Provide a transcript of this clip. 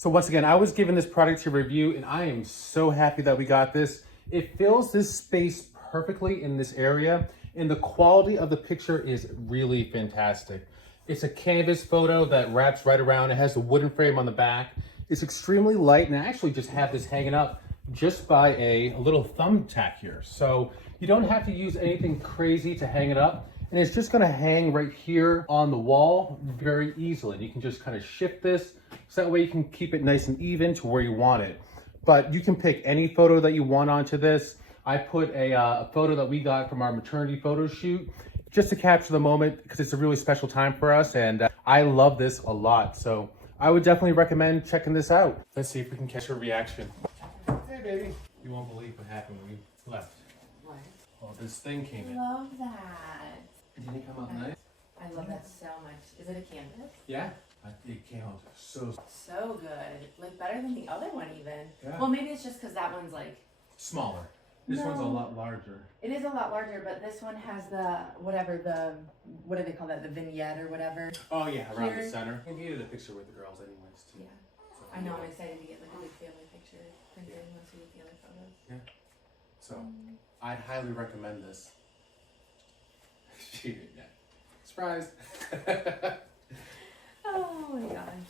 So once again, I was given this product to review and I am so happy that we got this. It fills this space perfectly in this area and the quality of the picture is really fantastic. It's a canvas photo that wraps right around. It has a wooden frame on the back. It's extremely light and I actually just have this hanging up just by a little thumbtack here. So you don't have to use anything crazy to hang it up. And it's just gonna hang right here on the wall very easily. You can just kind of shift this, so that way you can keep it nice and even to where you want it. But you can pick any photo that you want onto this. I put a photo that we got from our maternity photo shoot, just to capture the moment, because it's a really special time for us, and I love this a lot. So I would definitely recommend checking this out. Let's see if we can catch her reaction. Hey baby. You won't believe what happened when we left. What? Well, this thing came in. I love that. Didn't it come out nice? I love that so much. Is it a canvas? Yeah. It came out so good. Like better than the other one even. Yeah. Well, maybe it's just because that one's like... smaller. This one's a lot larger. It is a lot larger, but this one has the, what do they call that? The vignette or whatever. Oh yeah, around Here. the center. I needed a picture with the girls anyways too. Yeah. So I know, I'm excited to get like a big family picture printed once we get the other photos. Yeah. So, I'd highly recommend this. She did that. Surprise! Oh my gosh.